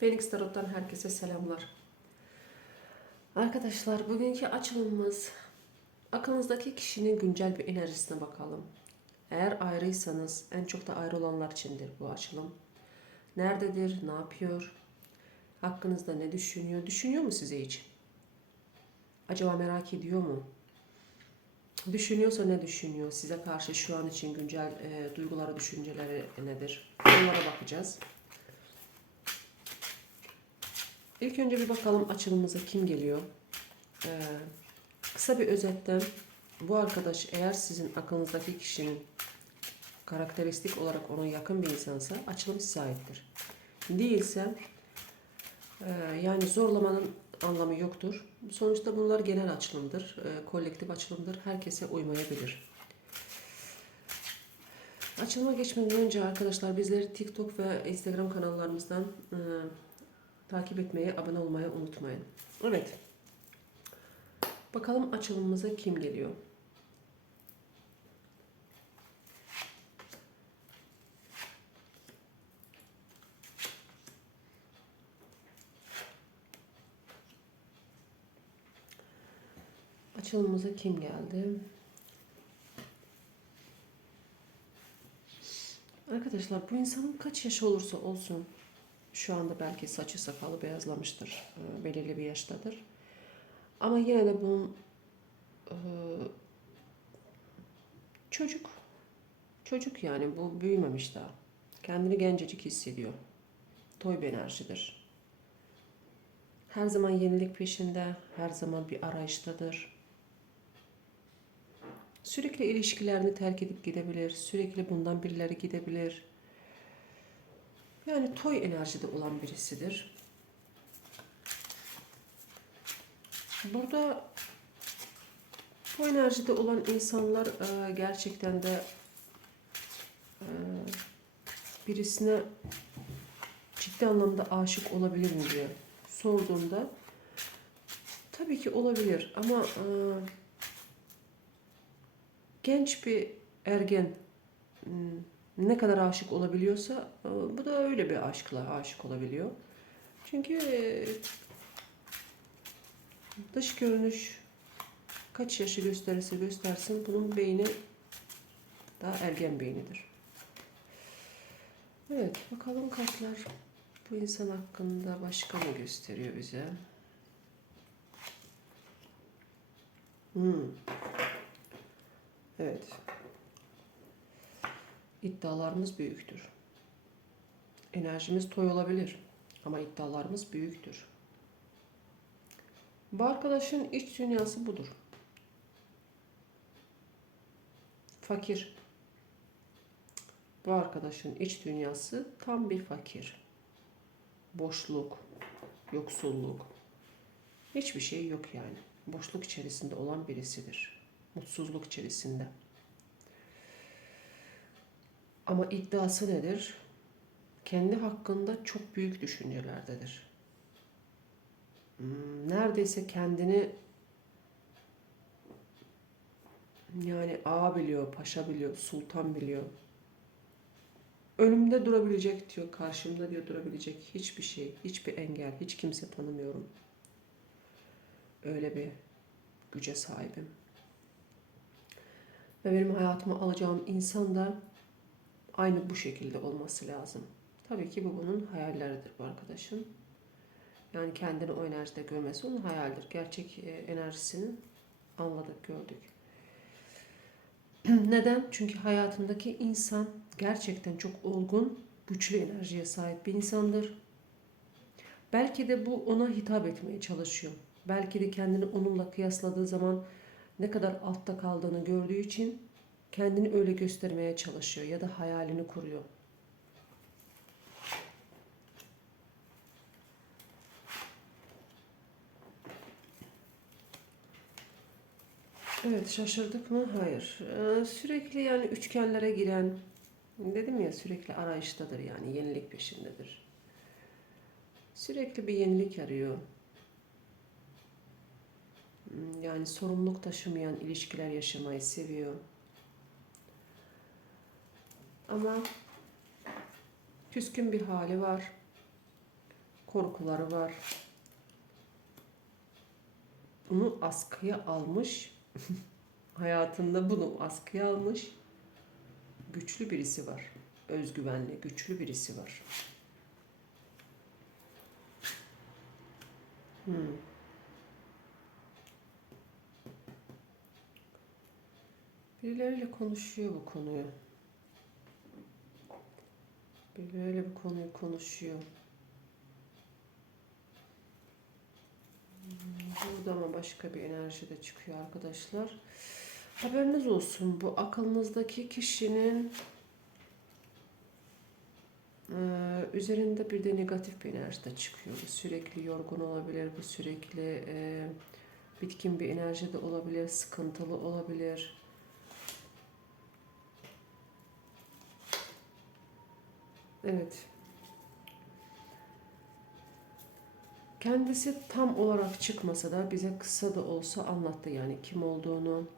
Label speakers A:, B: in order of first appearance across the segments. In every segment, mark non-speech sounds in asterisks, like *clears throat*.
A: Phoenix Tarot'tan herkese selamlar. Arkadaşlar bugünkü açılımımız aklınızdaki kişinin güncel bir enerjisine bakalım. Eğer ayrıysanız en çok da ayrı olanlar içindir bu açılım. Nerededir, ne yapıyor, hakkınızda ne düşünüyor, düşünüyor mu size hiç? Acaba merak ediyor mu? Düşünüyorsa ne düşünüyor? Size karşı şu an için güncel e, duyguları, düşünceleri nedir? Onlara bakacağız. İlk önce bir bakalım açılımıza kim geliyor? Ee, kısa bir özetten bu arkadaş eğer sizin aklınızdaki kişinin karakteristik olarak ona yakın bir insansa açılım size aittir. Değilse e, yani zorlamanın anlamı yoktur. Sonuçta bunlar genel açılımdır, e, kolektif açılımdır. Herkese uymayabilir. Açılıma geçmeden önce arkadaşlar bizleri TikTok ve Instagram kanallarımızdan e, takip etmeyi, abone olmayı unutmayın. Evet. Bakalım açılımımıza kim geliyor? Açılımımıza kim geldi? Arkadaşlar bu insanın kaç yaş olursa olsun şu anda belki saçı sakalı beyazlamıştır. e, Belirli bir yaştadır. Ama yine de bunun e, çocuk. Çocuk yani bu büyümemiş daha. Kendini gencecik hissediyor. Toy bir enerjidir. Her zaman yenilik peşinde, her zaman bir arayıştadır. Sürekli ilişkilerini terk edip gidebilir. Sürekli bundan birileri gidebilir. Yani toy enerjide olan birisidir. Burada bu enerjide olan insanlar e, gerçekten de e, birisine ciddi anlamda aşık olabilir mi diye sorduğumda tabii ki olabilir ama e, genç bir ergen hmm, ne kadar aşık olabiliyorsa e, bu da öyle bir aşkla aşık olabiliyor. Çünkü e, dış görünüş kaç yaşı gösterirse göstersin bunun beyni daha ergen beynidir. Evet bakalım kartlar bu insan hakkında başka ne gösteriyor bize? Hmm. Evet. İddialarımız büyüktür. Enerjimiz toy olabilir ama iddialarımız büyüktür. Bu arkadaşın iç dünyası budur. Fakir. Bu arkadaşın iç dünyası tam bir fakir. Boşluk, yoksulluk. Hiçbir şey yok yani. Boşluk içerisinde olan birisidir. Mutsuzluk içerisinde. Ama iddiası nedir? Kendi hakkında çok büyük düşüncelerdedir. Hmm, Neredeyse kendini yani ağa biliyor, paşa biliyor, sultan biliyor. Önümde durabilecek diyor, karşımda diyor durabilecek hiçbir şey, hiçbir engel, hiç kimse tanımıyorum. Öyle bir güce sahibim. Ve benim hayatıma alacağım insan da aynı bu şekilde olması lazım. Tabii ki bu bunun hayalleridir bu arkadaşın. Yani kendini o enerjide görmesi onun hayaldir. Gerçek e, enerjisini anladık, gördük. *clears throat* Neden? Çünkü hayatındaki insan gerçekten çok olgun, güçlü enerjiye sahip bir insandır. Belki de bu ona hitap etmeye çalışıyor. Belki de kendini onunla kıyasladığı zaman ne kadar altta kaldığını gördüğü için kendini öyle göstermeye çalışıyor ya da hayalini kuruyor. Evet şaşırdık mı? Hayır. Ee, sürekli yani üçgenlere giren dedim ya sürekli arayıştadır yani yenilik peşindedir. Sürekli bir yenilik arıyor. Hmm, Yani sorumluluk taşımayan ilişkiler yaşamayı seviyor. Ama küskün bir hali var. korkuları var. Bunu askıya almış. *laughs* Hayatında bunu askıya almış. Güçlü birisi var. Özgüvenli, güçlü birisi var. Hmm. Birileriyle konuşuyor bu konuyu. Birileriyle bu konuyu konuşuyor. Burada ama başka bir enerji de çıkıyor arkadaşlar. Haberiniz olsun bu aklınızdaki kişinin eee, üzerinde bir de negatif bir enerji de çıkıyor. Sürekli yorgun olabilir, bu sürekli eee, bitkin bir enerji de olabilir, sıkıntılı olabilir. Evet. Kendisi tam olarak çıkmasa da bize kısa da olsa anlattı yani kim olduğunu.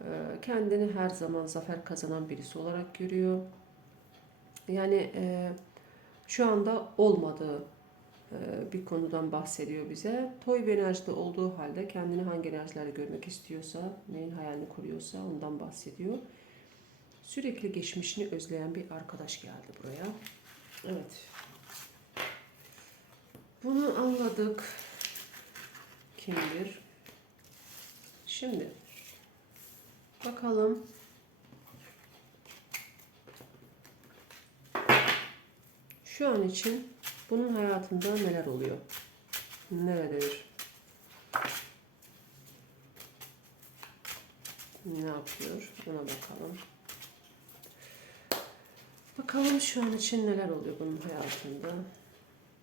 A: Ee, Kendini her zaman zafer kazanan birisi olarak görüyor. Yani e, şu anda olmadığı e, bir konudan bahsediyor bize. Toy bir enerjide olduğu halde kendini hangi enerjilerle görmek istiyorsa, neyin hayalini kuruyorsa ondan bahsediyor. Sürekli geçmişini özleyen bir arkadaş geldi buraya. Evet. Bunu anladık. Kimdir? Şimdi bakalım. Şu an için bunun hayatında neler oluyor? Nerededir? Ne yapıyor? Buna bakalım. Bakalım şu an için neler oluyor bunun hayatında?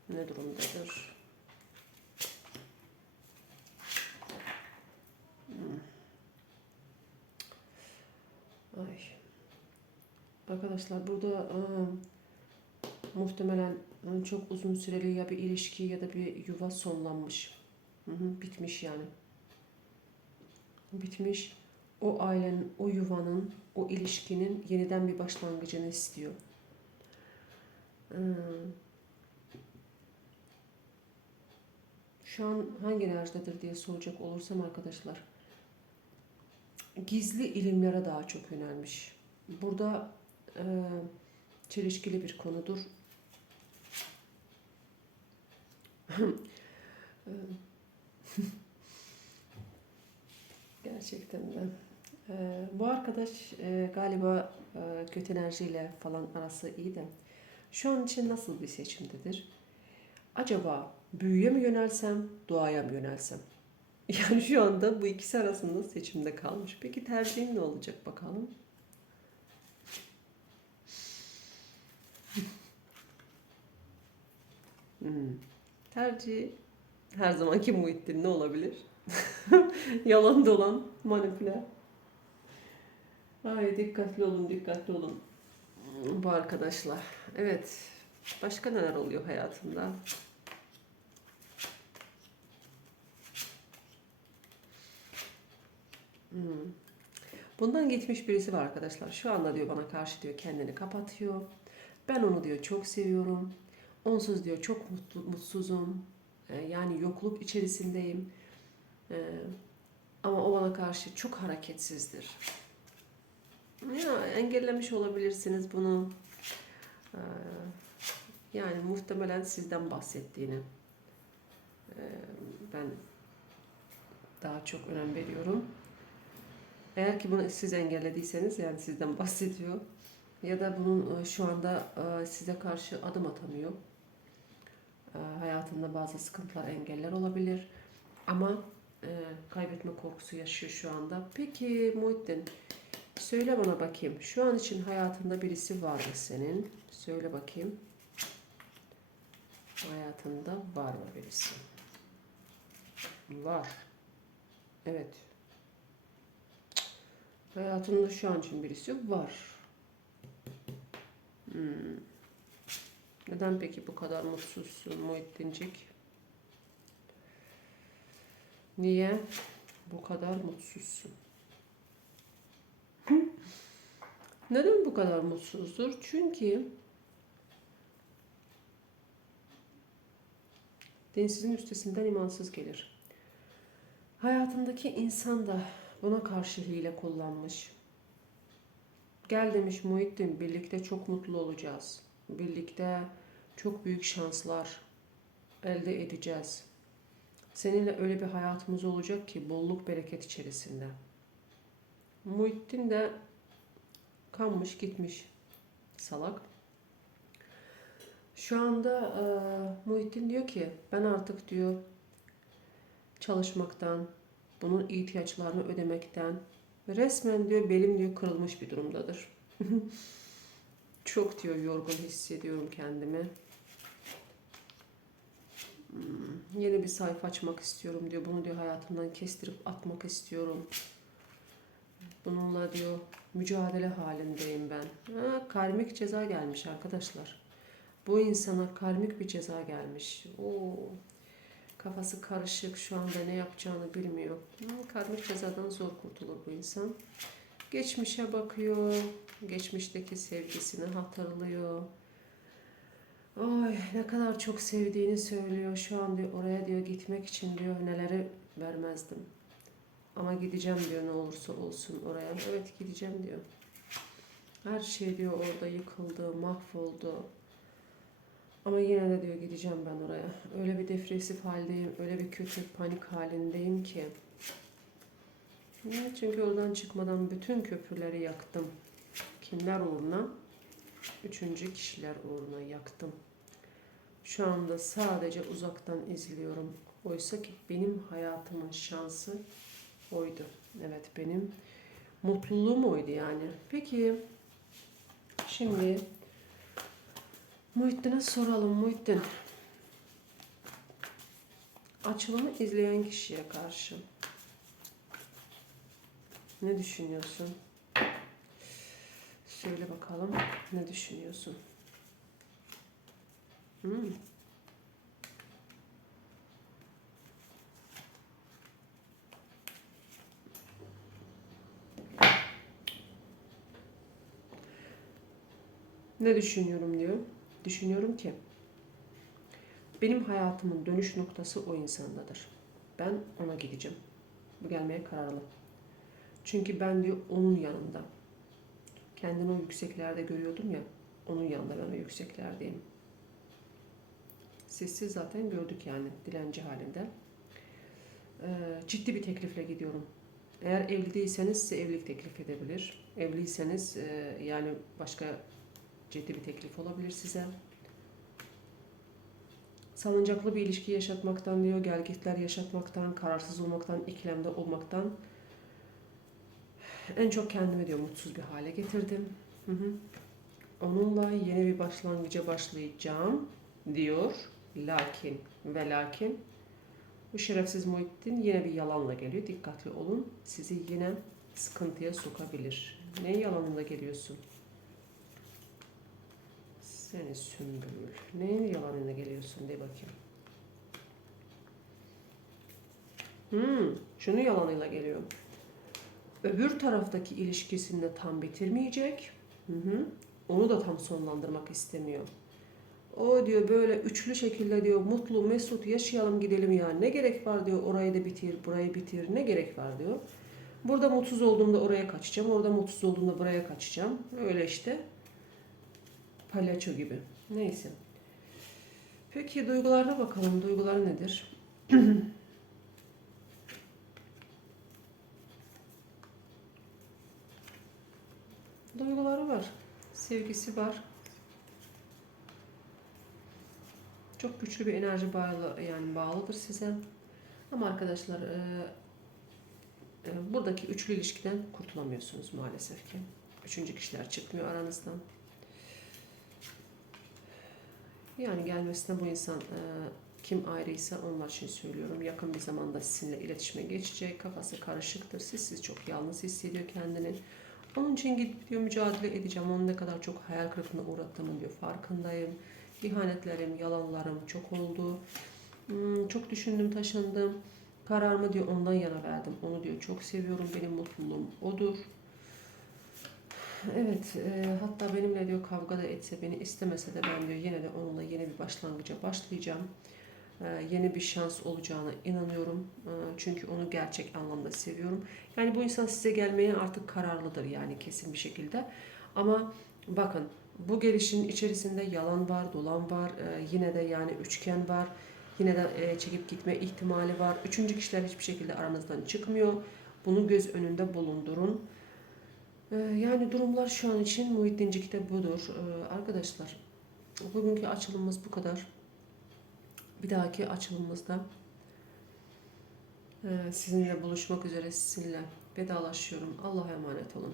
A: Ne durumdadır? Hmm. Ay. Arkadaşlar burada ıı, muhtemelen ıı, çok uzun süreli ya bir ilişki ya da bir yuva sonlanmış. Hı hı, bitmiş yani. Bitmiş. O ailenin, o yuvanın, o ilişkinin yeniden bir başlangıcını istiyor. Hmm. Şu an hangi enerjidedir diye soracak olursam arkadaşlar. Gizli ilimlere daha çok yönelmiş. Burada e, çelişkili bir konudur. *laughs* Gerçekten de. E, bu arkadaş e, galiba e, kötü enerjiyle falan arası iyi de. Şu an için nasıl bir seçimdedir? Acaba büyüye mi yönelsem, doğaya mı yönelsem? *laughs* Yani şu anda bu ikisi arasında seçimde kalmış. Peki tercihin ne olacak bakalım? *laughs* Hmm. Tercih her zamanki Muhittin ne olabilir? *laughs* Yalan dolan, manipüle. Ay dikkatli olun, dikkatli olun. Bu arkadaşlar. Evet. Başka neler oluyor hayatında? Hmm. Bundan geçmiş birisi var arkadaşlar. Şu anda diyor bana karşı diyor kendini kapatıyor. Ben onu diyor çok seviyorum. Onsuz diyor çok mutlu, mutsuzum. Ee, yani yokluk içerisindeyim. Ee, ama o bana karşı çok hareketsizdir. Ya engellemiş olabilirsiniz bunu. Ee, yani muhtemelen sizden bahsettiğini ee, ben daha çok önem veriyorum. Eğer ki bunu siz engellediyseniz yani sizden *laughs* bahsediyor ya da bunun e, şu anda e, size karşı adım atamıyor. E, Hayatında bazı sıkıntılar, engeller olabilir ama kaybetme korkusu yaşıyor şu anda. Peki Muhittin söyle bana bakayım şu an için hayatında birisi var mı senin? Söyle bakayım. Hayatında var mı birisi? Var. Evet. Hayatında şu an için birisi var. Hmm. Neden peki bu kadar mutsuzsun Muhittincik? Niye bu kadar mutsuzsun? Hı? Neden bu kadar mutsuzdur? Çünkü Dinsizin üstesinden imansız gelir. Hayatındaki insan da buna karşı hile kullanmış. Gel demiş Muhittin, birlikte çok mutlu olacağız. Birlikte çok büyük şanslar elde edeceğiz. Seninle öyle bir hayatımız olacak ki bolluk bereket içerisinde. Muhittin de kanmış gitmiş salak. Şu anda e, Muhittin diyor ki ben artık diyor çalışmaktan, bunun ihtiyaçlarını ödemekten resmen diyor belim diyor kırılmış bir durumdadır. *laughs* Çok diyor yorgun hissediyorum kendimi. Hmm, Yeni bir sayfa açmak istiyorum diyor. Bunu diyor hayatımdan kestirip atmak istiyorum. Bununla diyor mücadele halindeyim ben. Ha, karmik ceza gelmiş arkadaşlar. Bu insana karmik bir ceza gelmiş. Oo, kafası karışık şu anda ne yapacağını bilmiyor. Ha, karmik cezadan zor kurtulur bu insan. Geçmişe bakıyor. Geçmişteki sevgisini hatırlıyor. Ay ne kadar çok sevdiğini söylüyor. Şu an diyor oraya diyor gitmek için diyor neleri vermezdim. Ama gideceğim diyor ne olursa olsun oraya. Evet gideceğim diyor. Her şey diyor orada yıkıldı, mahvoldu. Ama yine de diyor gideceğim ben oraya. Öyle bir depresif haldeyim, öyle bir kötü panik halindeyim ki. Niye? Çünkü oradan çıkmadan bütün köprüleri yaktım. Kimler uğruna? Üçüncü kişiler uğruna yaktım. Şu anda sadece uzaktan izliyorum. Oysa ki benim hayatımın şansı oydu. Evet benim mutluluğum oydu yani. Peki şimdi Muhittin'e soralım. Muhittin açılımı izleyen kişiye karşı ne düşünüyorsun? Söyle bakalım ne düşünüyorsun? Hmm. Ne düşünüyorum diyor. Düşünüyorum ki benim hayatımın dönüş noktası o insandadır. Ben ona gideceğim. Bu gelmeye kararlı. Çünkü ben diyor onun yanında. Kendimi o yükseklerde görüyordum ya. Onun yanında ben o yükseklerdeyim. Sessiz zaten gördük yani dilenci halinde. Ee, ciddi bir teklifle gidiyorum. Eğer evli değilseniz evlilik teklif edebilir. Evliyseniz e, yani başka ciddi bir teklif olabilir size. Salıncaklı bir ilişki yaşatmaktan diyor, gelgitler yaşatmaktan, kararsız olmaktan, ikilemde olmaktan en çok kendimi diyor mutsuz bir hale getirdim. Hı hı. Onunla yeni bir başlangıca başlayacağım diyor. Lakin ve lakin bu şerefsiz Muhittin yine bir yalanla geliyor. Dikkatli olun. Sizi yine sıkıntıya sokabilir. Ne yalanında geliyorsun? Seni sümbül. Neyin yalanına geliyorsun de bakayım. Hmm, şunu yalanıyla geliyor. Öbür taraftaki ilişkisini de tam bitirmeyecek. Hı hı. Onu da tam sonlandırmak istemiyor. O diyor böyle üçlü şekilde diyor mutlu mesut yaşayalım gidelim ya. Ne gerek var diyor orayı da bitir, burayı bitir. Ne gerek var diyor. Burada mutsuz olduğumda oraya kaçacağım. Orada mutsuz olduğumda buraya kaçacağım. Öyle işte. Palyaço gibi. Neyse. Peki duygularına bakalım. Duyguları nedir? *clears throat* Duyguları var. Sevgisi var. Çok güçlü bir enerji bağlı yani bağlıdır size. Ama arkadaşlar e, e, buradaki üçlü ilişkiden kurtulamıyorsunuz maalesef ki. Üçüncü kişiler çıkmıyor aranızdan. Yani gelmesine bu insan e, kim ayrıysa onlar için söylüyorum. Yakın bir zamanda sizinle iletişime geçecek. Kafası karışıktır. Siz siz çok yalnız hissediyor kendini. Onun için gidip diyor mücadele edeceğim. Onun ne kadar çok hayal kırıklığına uğrattığımın diyor farkındayım. İhanetlerim, yalanlarım çok oldu. Hmm, çok düşündüm, taşındım. Kararımı diyor ondan yana verdim. Onu diyor çok seviyorum. Benim mutluluğum odur. Evet, e, hatta benimle diyor kavga da etse, beni istemese de ben diyor yine de onunla yeni bir başlangıca başlayacağım. Ee, yeni bir şans olacağına inanıyorum. Ee, çünkü onu gerçek anlamda seviyorum. Yani bu insan size gelmeye artık kararlıdır yani kesin bir şekilde. Ama bakın bu gelişin içerisinde yalan var, dolan var, ee, yine de yani üçgen var. Yine de e, çekip gitme ihtimali var. Üçüncü kişiler hiçbir şekilde aranızdan çıkmıyor. Bunu göz önünde bulundurun. Ee, yani durumlar şu an için Muhittincik'te budur. Ee, arkadaşlar bugünkü açılımımız bu kadar. Bir dahaki açılımımızda e, sizinle buluşmak üzere sizinle vedalaşıyorum. Allah'a emanet olun.